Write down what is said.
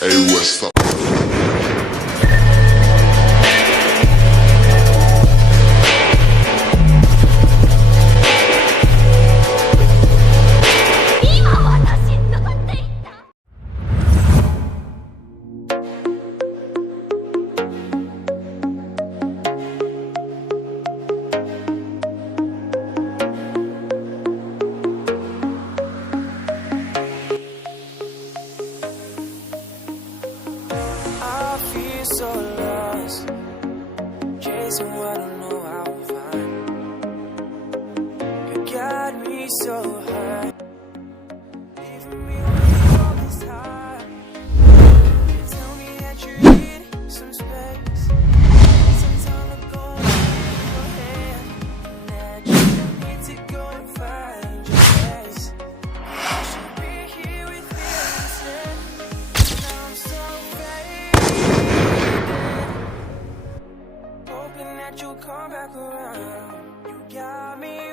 Hey, what's up? So lost, chasing what I know I'll find. You got me so hurt, leaving me with all this time. You tell me that you need some space, some time to go in your head, and that you need to go and find your place. You should be here with me instead. Now I'm so hoping that you'll come back around. You got me